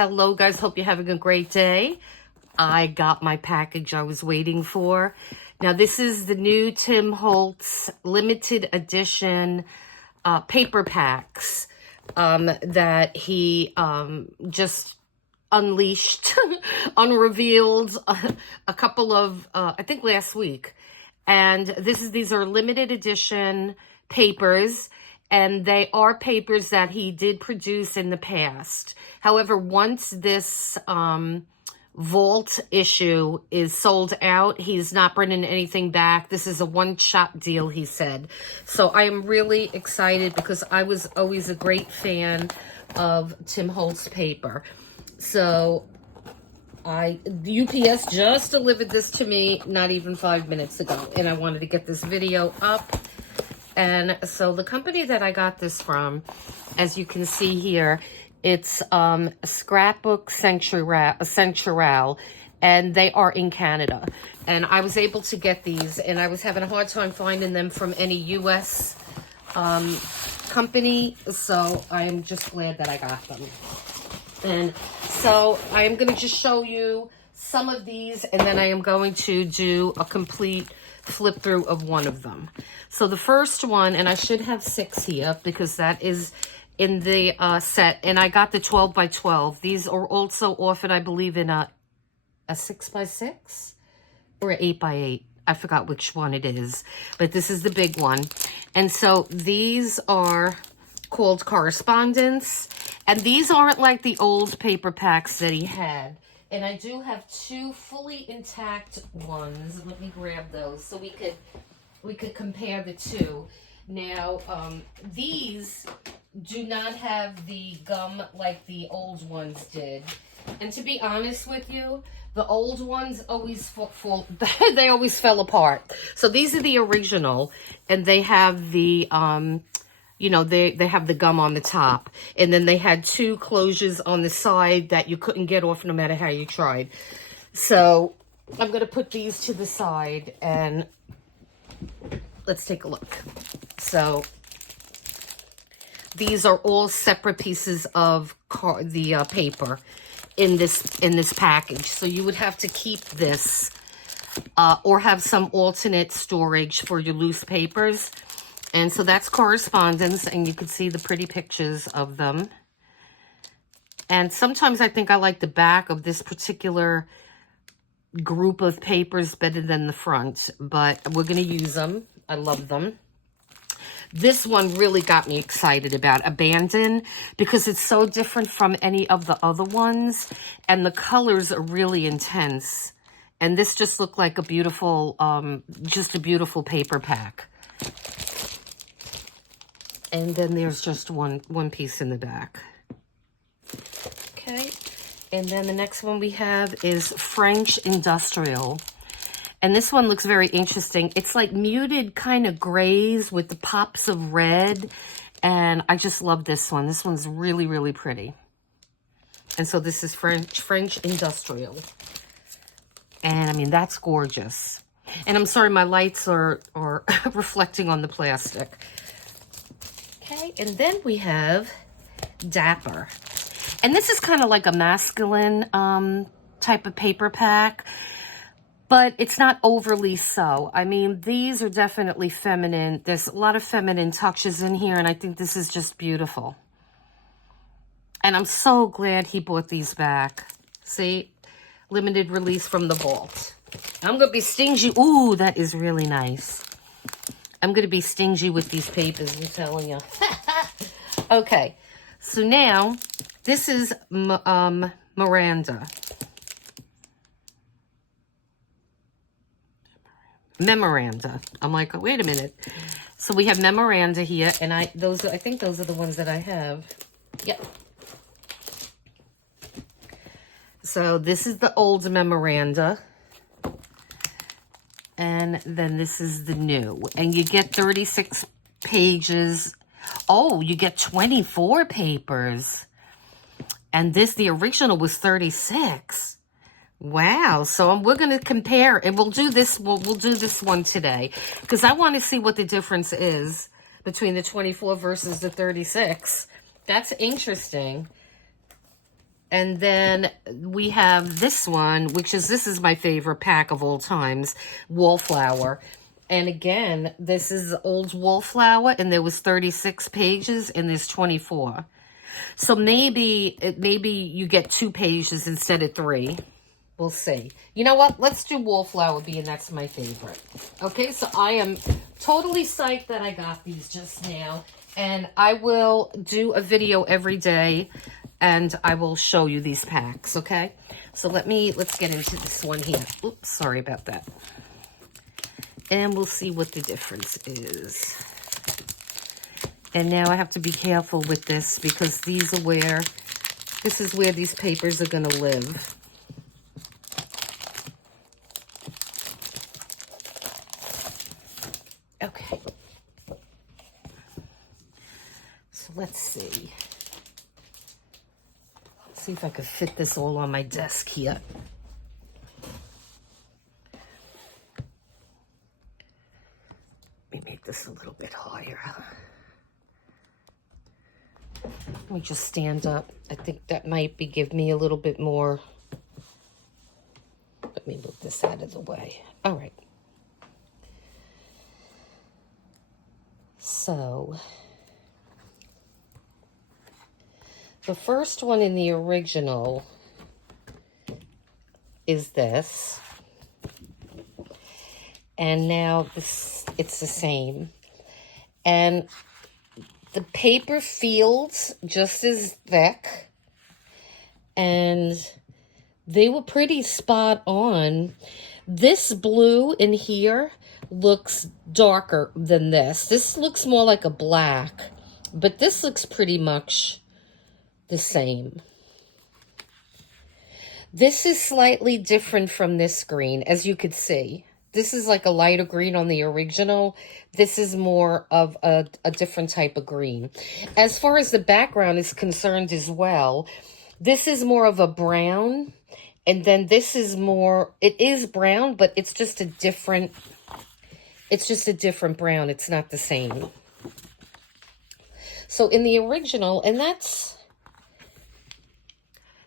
Hello guys, hope you're having a great day. I got my package I was waiting for. Now this is the new Tim Holtz limited edition paper packs that he just unleashed, unrevealed a couple of, I think last week. And these are limited edition papers. And they are papers that he did produce in the past. However, once this Vault issue is sold out, he's not bringing anything back. This is a one-shot deal, he said. So I am really excited because I was always a great fan of Tim Holtz paper. So the UPS just delivered this to me not even 5 minutes ago. And I wanted to get this video up. And so the company that I got this from, as you can see here, it's Scrapbook Central, and they are in Canada. And I was able to get these, and I was having a hard time finding them from any U.S. company, so I am just glad that I got them. And so I am going to just show you some of these, and then I am going to do a complete flip through of one of them. So the first one, and I should have 6 here because that is in the set, and I got the 12 by 12. These are also offered, I believe, in a 6 by 6 or an 8 by 8. I forgot which one it is, but this is the big one. And so these are called correspondence, and these aren't like the old paper packs that he had. And I do have 2 fully intact ones. Let me grab those so we could compare the 2. Now, these do not have the gum like the old ones did. And to be honest with you, the old ones always they always fell apart. So these are the original, and they have the you know, they have the gum on the top. And then they had 2 closures on the side that you couldn't get off no matter how you tried. So I'm going to put these to the side and let's take a look. So these are all separate pieces of the paper in this package. So you would have to keep this or have some alternate storage for your loose papers. And so that's correspondence, and you can see the pretty pictures of them. And sometimes I think I like the back of this particular group of papers better than the front, but we're going to use them. I love them. This one really got me excited about Abandon because it's so different from any of the other ones, and the colors are really intense. And this just looked like a beautiful, just a beautiful paper pack. And then there's just one piece in the back. Okay. And then the next one we have is French Industrial. And this one looks very interesting. It's like muted kind of grays with the pops of red. And I just love this one. This one's really, really pretty. And so this is French Industrial. And I mean, that's gorgeous. And I'm sorry, my lights are reflecting on the plastic. Okay, and then we have Dapper. And this is kind of like a masculine type of paper pack, but it's not overly so. I mean, these are definitely feminine. There's a lot of feminine touches in here, and I think this is just beautiful. And I'm so glad he brought these back. See? Limited release from the vault. I'm going to be stingy. Ooh, that is really nice. I'm going to be stingy with these papers, I'm telling you. Okay, so now, this is Miranda. Memoranda. I'm like, oh, wait a minute. So we have Memoranda here, and I think those are the ones that I have. Yep. So this is the old Memoranda. And then this is the new. And you get 36 pages. Oh, you get 24 papers. And the original was 36. Wow. So we're going to compare. And we'll do this. We'll do this one today. Because I want to see what the difference is between the 24 versus the 36. That's interesting. And then we have this one, this is my favorite pack of all times, Wallflower. And again, this is old Wallflower, and there was 36 pages, and there's 24. So maybe you get 2 pages instead of 3. We'll see. You know what? Let's do Wallflower, being that's my favorite. Okay, so I am totally psyched that I got these just now. And I will do a video every day, and I will show you these packs, okay? So let's get into this one here. Oops, sorry about that. And we'll see what the difference is. And now I have to be careful with this because this is where these papers are going to live. Okay. So let's see. See if I could fit this all on my desk here. Let me make this a little bit higher. Let me just stand up. I think that might give me a little bit more. Let me move this out of the way. All right. So, the first one in the original is this. And now it's the same. And the paper feels just as thick. And they were pretty spot on. This blue in here looks darker than this. This looks more like a black. But this looks pretty much the same. This is slightly different from this green, as you could see. This is like a lighter green on the original. This is more of a different type of green. As far as the background is concerned as well, this is more of a brown. And then this is more, it is brown, but it's just a different brown. It's not the same. So in the original, and that's,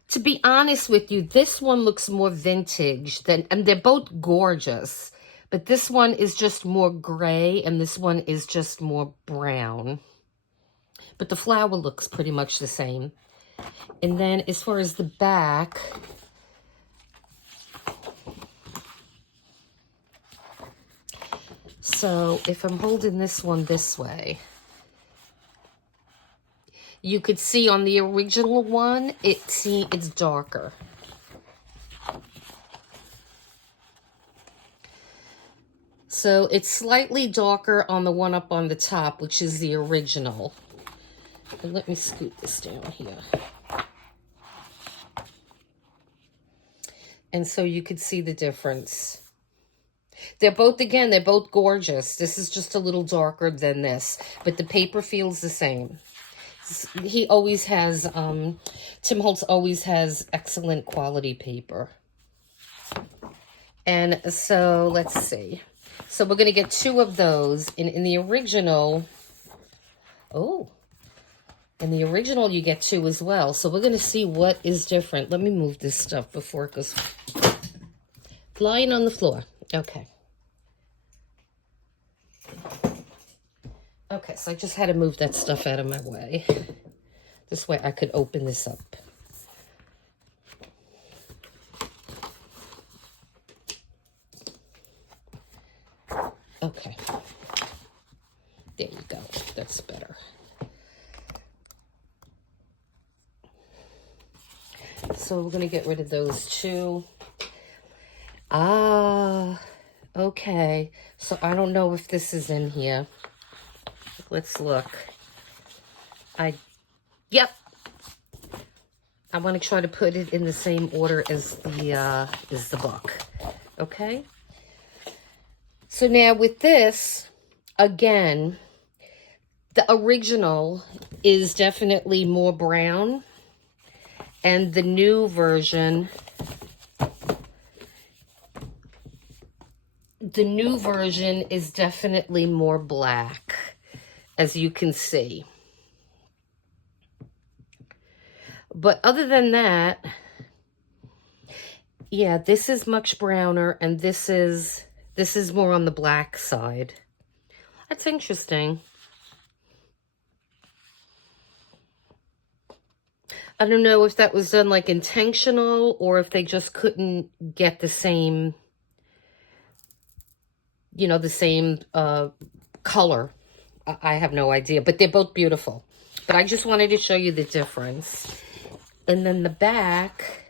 to be honest with you, this one looks more vintage and they're both gorgeous. But this one is just more gray and this one is just more brown. But the flower looks pretty much the same. And then as far as the back, so if I'm holding this one this way, you could see on the original one, it's darker. So it's slightly darker on the one up on the top, which is the original. And let me scoot this down here. And so you could see the difference. They're both gorgeous. This is just a little darker than this, but the paper feels the same. He always has, Tim Holtz always has excellent quality paper. And so, let's see. So we're going to get 2 of those. In the original, in the original you get 2 as well. So we're going to see what is different. Let me move this stuff before it goes flying on the floor. Okay. Okay, so I just had to move that stuff out of my way. This way I could open this up. Okay. There you go. That's better. So we're going to get rid of those 2. Okay. So I don't know if this is in here. Let's look. Yep. I want to try to put it in the same order as the book. Okay? So now with this, again, the original is definitely more brown. And the new version is definitely more black, as you can see. But other than that, yeah, this is much browner, and this is more on the black side. That's interesting. I don't know if that was done like intentional or if they just couldn't get the same, you know, the same color. I have no idea, but they're both beautiful. But I just wanted to show you the difference. And then the back,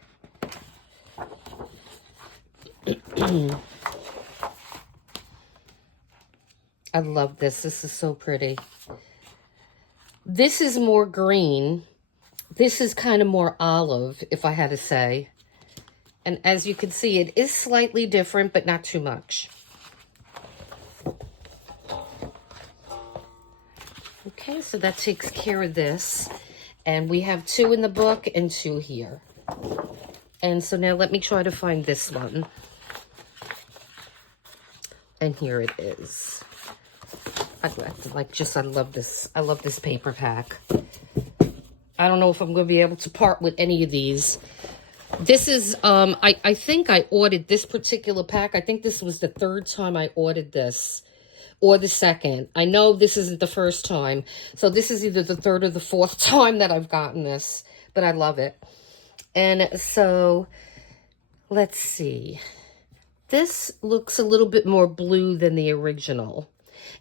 I love this. This is so pretty. This is more green. This is kind of more olive, if I had to say. And as you can see, it is slightly different, but not too much. Okay, so that takes care of this. And we have 2 in the book and 2 here. And so now let me try to find this one. And here it is. I love this. I love this paper pack. I don't know if I'm going to be able to part with any of these. This is, I think I ordered this particular pack. I think this was the 3rd time I ordered this. Or the 2nd. I know this isn't the 1st time. So this is either the 3rd or the 4th time that I've gotten this. But I love it. And so, let's see. This looks a little bit more blue than the original.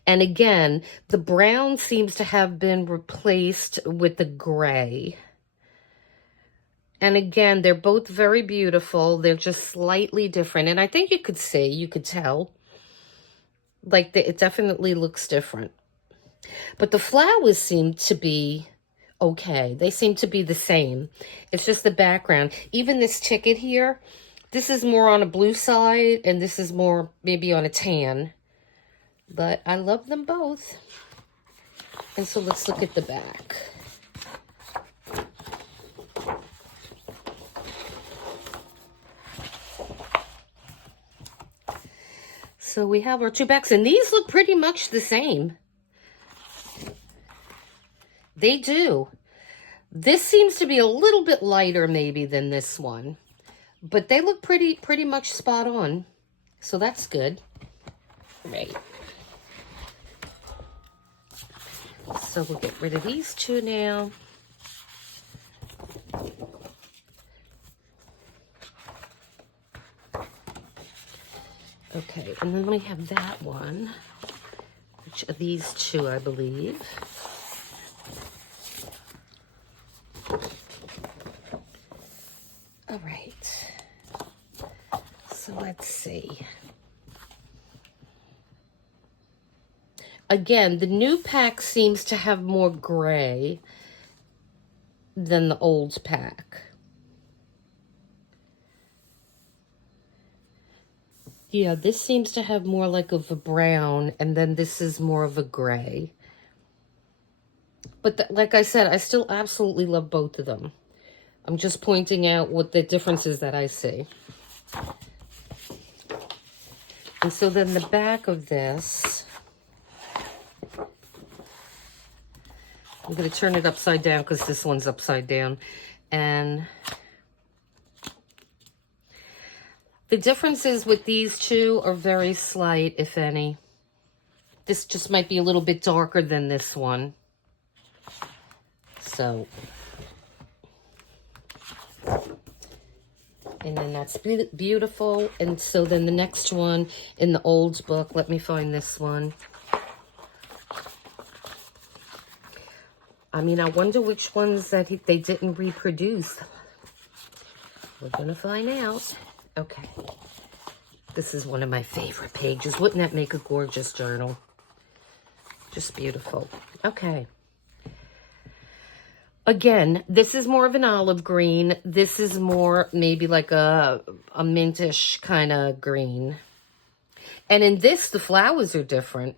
And again, the brown seems to have been replaced with the gray. And again, they're both very beautiful. They're just slightly different. And I think you could tell. Like, it definitely looks different. But the flowers seem to be okay. They seem to be the same. It's just the background. Even this ticket here, this is more on a blue side, and this is more maybe on a tan. But I love them both. And so let's look at the back. So we have our 2 backs, and these look pretty much the same. They do. This seems to be a little bit lighter maybe than this one, but they look pretty much spot on. So that's good. Right. So we'll get rid of these 2 now. Okay, and then we have that one, which are these 2, I believe. All right. So let's see. Again, the new pack seems to have more gray than the old pack. Yeah, this seems to have more like of a brown, and then this is more of a gray. But like I said, I still absolutely love both of them. I'm just pointing out what the differences that I see. And so then the back of this, I'm going to turn it upside down because this one's upside down. And the differences with these 2 are very slight, if any. This just might be a little bit darker than this one. So, and then that's beautiful. And so then the next one in the old book, let me find this one. I mean, I wonder which ones that they didn't reproduce. We're going to find out. Okay. This is one of my favorite pages. Wouldn't that make a gorgeous journal? Just beautiful. Okay. Again, this is more of an olive green. This is more maybe like a mintish kind of green. And in this, the flowers are different.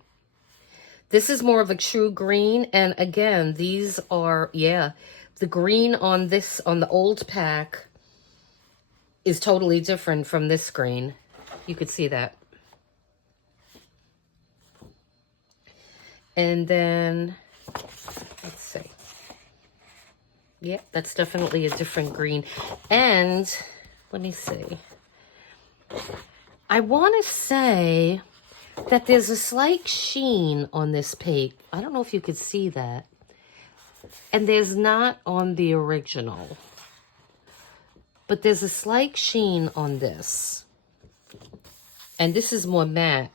This is more of a true green. And again, these are, yeah, the green on this, on the old pack is totally different from this green. You could see that. And then, let's see. Yeah, that's definitely a different green. And let me see. I want to say that there's a slight sheen on this paint. I don't know if you could see that. And there's not on the original. But there's a slight sheen on this. And this is more matte.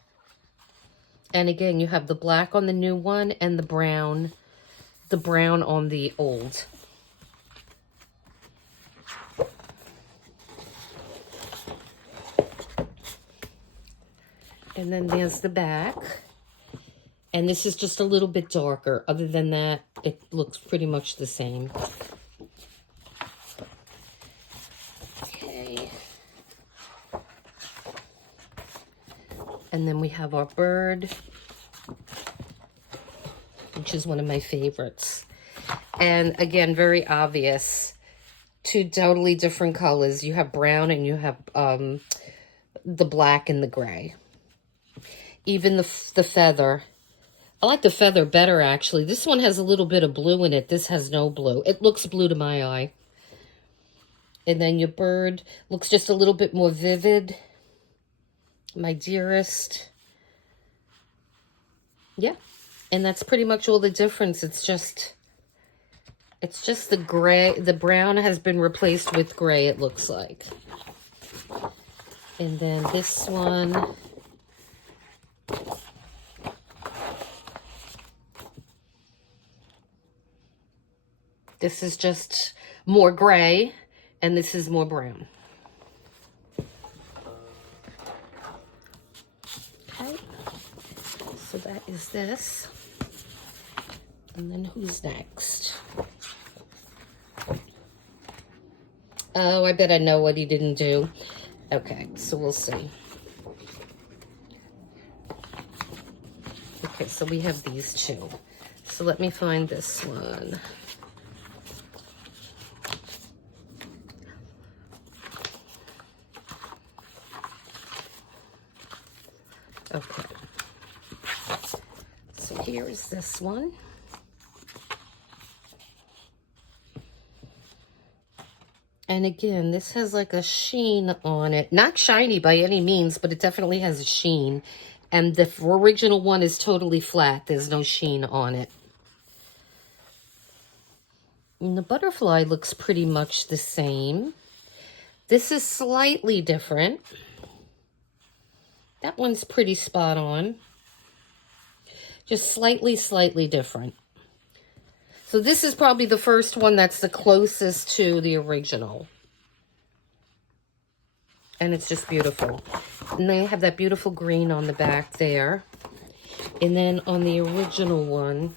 And again, you have the black on the new one and the brown on the old. And then there's the back. And this is just a little bit darker. Other than that, it looks pretty much the same. Okay. And then we have our bird, which is one of my favorites. And again, very obvious. Two totally different colors. You have brown and you have the black and the gray. Even the feather. I like the feather better, actually. This one has a little bit of blue in it. This has no blue. It looks blue to my eye. And then your bird looks just a little bit more vivid. My dearest. Yeah. And that's pretty much all the difference. It's just the gray. The brown has been replaced with gray, it looks like. And then this one. This is just more gray, and this is more brown. Okay, so that is this. And then who's next? Oh, I bet I know what he didn't do. Okay, so we'll see. Okay, so we have these two. So let me find this one. Okay, so here's this one. And again, this has like a sheen on it. Not shiny by any means, but it definitely has a sheen. And the original one is totally flat. There's no sheen on it. And the butterfly looks pretty much the same. This is slightly different. That one's pretty spot on. Just slightly different. So this is probably the first one that's the closest to the original. And it's just beautiful. And they have that beautiful green on the back there. And then on the original one,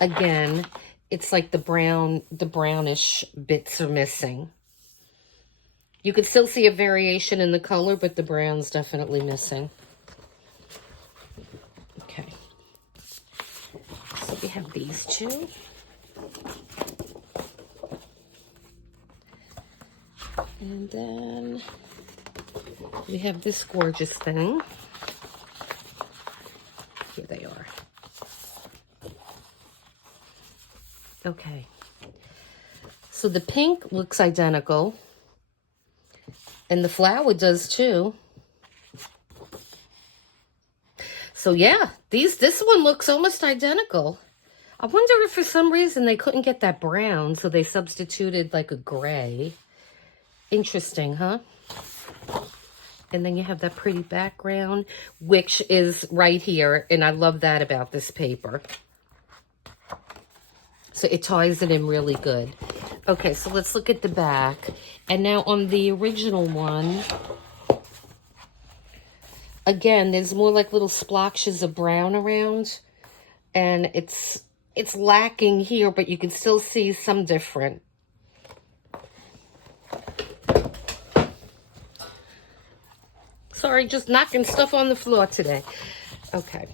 again, it's like the brownish bits are missing. You can still see a variation in the color, but the brown's definitely missing. Okay. So we have these two. And then we have this gorgeous thing. Here they are. Okay. So the pink looks identical. And the flower does too. So yeah, this one looks almost identical. I wonder if for some reason they couldn't get that brown, so they substituted like a gray. Interesting, huh? And then you have that pretty background, which is right here. And I love that about this paper. So it ties it in really good. Okay, so let's look at the back. And now on the original one, again, there's more like little splotches of brown around. And it's lacking here, but you can still see some different. Sorry, just knocking stuff on the floor today. Okay.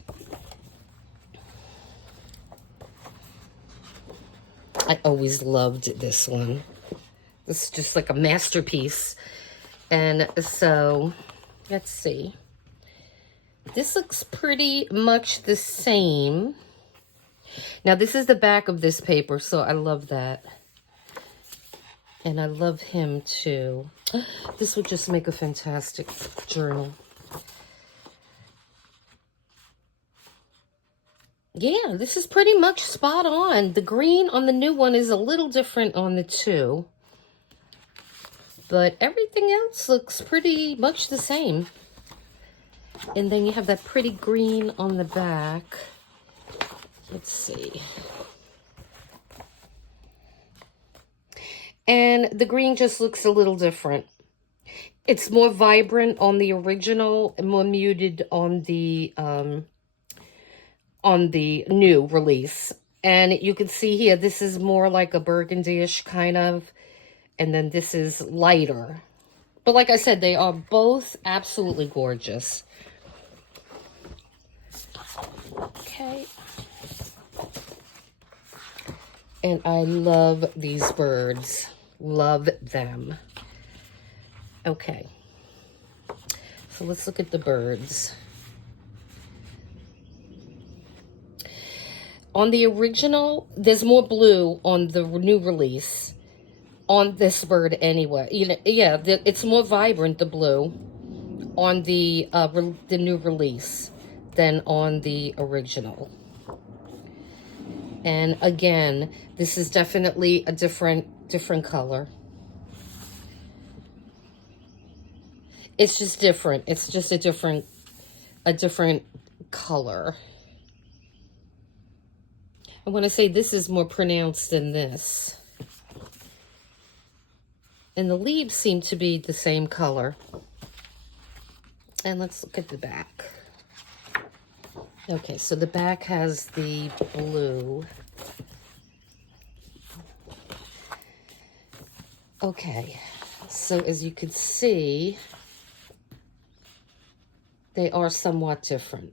I always loved this one. It's just like a masterpiece. And so, let's see. This looks pretty much the same. Now, this is the back of this paper, so I love that. And I love him, too. This would just make a fantastic journal. Yeah, this is pretty much spot on. The green on the new one is a little different on the two. But everything else looks pretty much the same. And then you have that pretty green on the back. Let's see. And the green just looks a little different. It's more vibrant on the original and more muted on the new release. And you can see here, this is more like a burgundy-ish kind of, and then this is lighter. But like I said, they are both absolutely gorgeous. Okay. And I love these birds. Love them. Okay. So let's look at the birds. On the original, there's more blue on the new release. On this bird anyway. You know, yeah, it's more vibrant, the blue, on the new release than on the original. And again, this is definitely a different color. It's just different. It's just a different color. I want to say this is more pronounced than this. And the leaves seem to be the same color. And let's look at the back. Okay, so the back has the blue. Okay, so as you can see, they are somewhat different.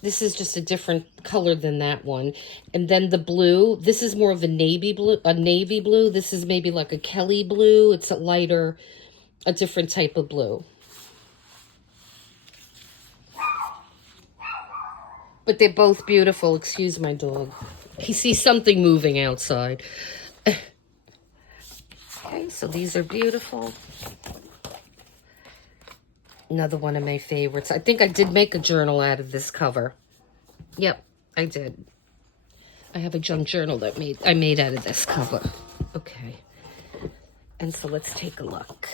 This is just a different color than that one. And then the blue, this is more of a navy blue. This is maybe like a Kelly blue. It's a lighter, a different type of blue. But they're both beautiful. Excuse my dog. He sees something moving outside. Okay, so these are beautiful. Another one of my favorites. I think I did make a journal out of this cover. Yep, I did. I have a junk journal that I made out of this cover. Okay. And so let's take a look.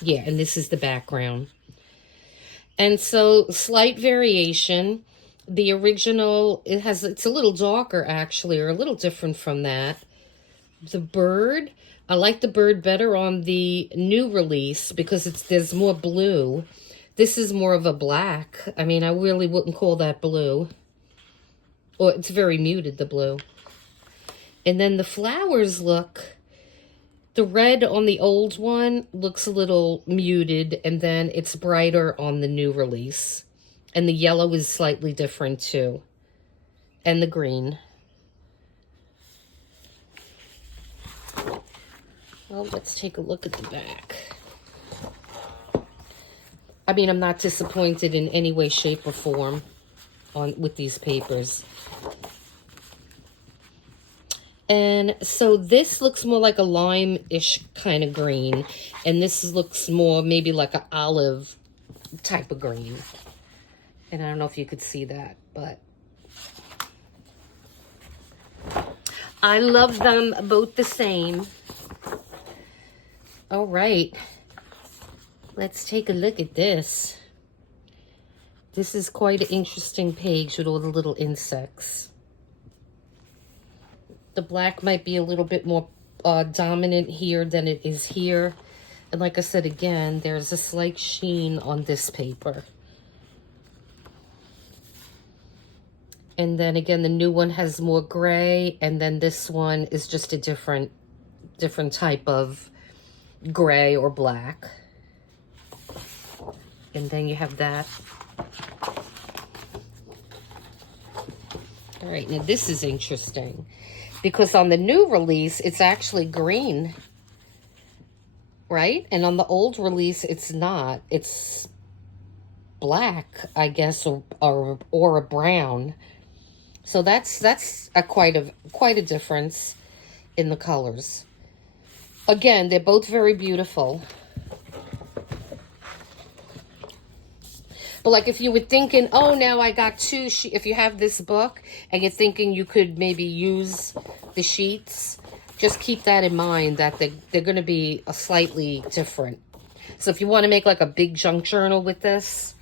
Yeah, and this is the background. And so slight variation. The original, it's a little darker actually, or a little different from that. The bird, I like the bird better on the new release because there's more blue. This is more of a black. I mean, I really wouldn't call that blue. Or it's very muted, the blue. And then the flowers the red on the old one looks a little muted, and then it's brighter on the new release. And the yellow is slightly different too. And the green. Well, let's take a look at the back. I mean, I'm not disappointed in any way, shape, or form with these papers. And so this looks more like a lime-ish kind of green. And this looks more maybe like an olive type of green. And I don't know if you could see that, but I love them both the same. All right. Let's take a look at this. This is quite an interesting page with all the little insects. The black might be a little bit more dominant here than it is here. And like I said, again, there's a slight sheen on this paper. And then again, the new one has more gray, and then this one is just a different type of gray or black. And then you have that. All right, now this is interesting because on the new release, it's actually green, right? And on the old release, it's not. It's black, I guess, or a brown. So that's quite a difference in the colors. Again, they're both very beautiful. But like if you were thinking, oh, now I got two sheets. If you have this book and you're thinking you could maybe use the sheets, just keep that in mind that they're going to be a slightly different. So if you want to make like a big junk journal with this,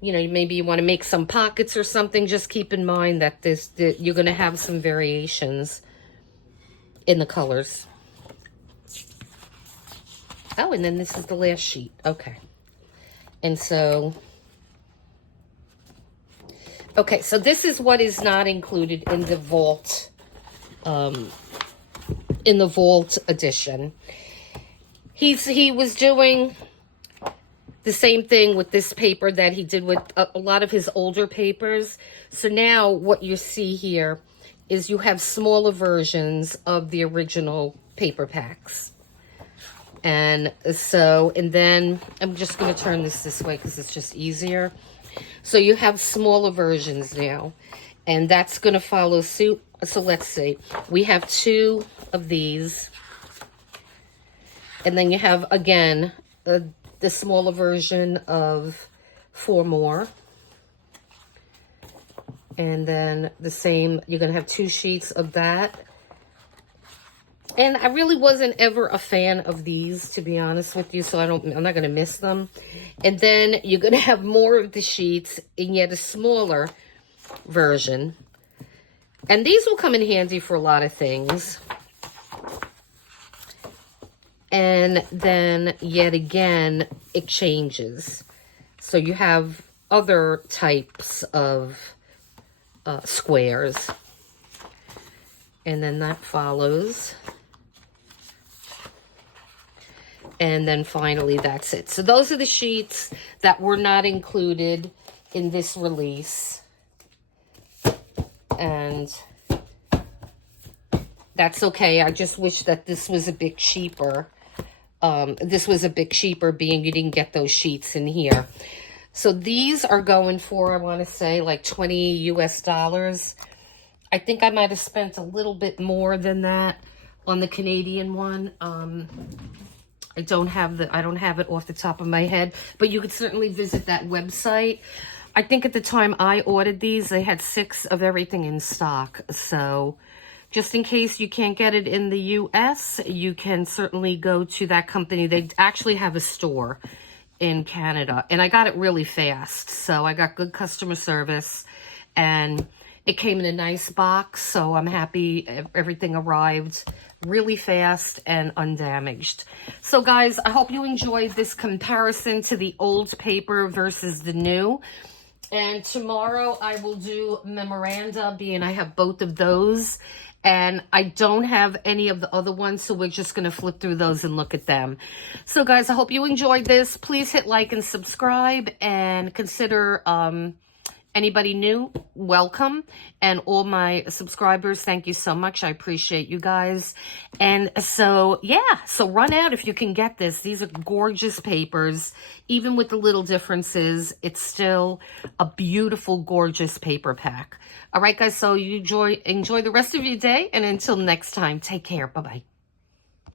you know, maybe you want to make some pockets or something, just keep in mind that you're going to have some variations in the colors. Oh, and then this is the last sheet. Okay. And so, okay, so this is what is not included in the Vault, edition. He was doing the same thing with this paper that he did with a lot of his older papers. So now what you see here is you have smaller versions of the original paper packs. And so, and then I'm just going to turn this way because it's just easier. So you have smaller versions now, and that's going to follow suit. So let's see. We have 2 of these. And then you have, again, the smaller version of 4 more. And then the same, you're going to have 2 sheets of that. And I really wasn't ever a fan of these, to be honest with you, so I'm not going to miss them. And then you're going to have more of the sheets in yet a smaller version. And these will come in handy for a lot of things. And then, yet again, it changes. So you have other types of squares. And then that follows. And then finally, that's it. So those are the sheets that were not included in this release. And that's okay. I just wish that this was a bit cheaper. This was a bit cheaper being you didn't get those sheets in here. So these are going for, I want to say, like $20 US. I think I might have spent a little bit more than that on the Canadian one. I don't have it off the top of my head, but you could certainly visit that website. I think at the time I ordered these, they had 6 of everything in stock. So just in case you can't get it in the US, you can certainly go to that company. They actually have a store in Canada, and I got it really fast. So I got good customer service, and it came in a nice box, so I'm happy everything arrived really fast and undamaged. So guys, I hope you enjoyed this comparison to the old paper versus the new. And tomorrow I will do memoranda, being I have both of those. And I don't have any of the other ones, so we're just going to flip through those and look at them. So guys, I hope you enjoyed this. Please hit like and subscribe, and consider anybody new, welcome. And all my subscribers, thank you so much. I appreciate you guys. And so, yeah, so run out if you can get this. These are gorgeous papers. Even with the little differences, it's still a beautiful, gorgeous paper pack. All right, guys, so you enjoy the rest of your day. And until next time, take care. Bye-bye.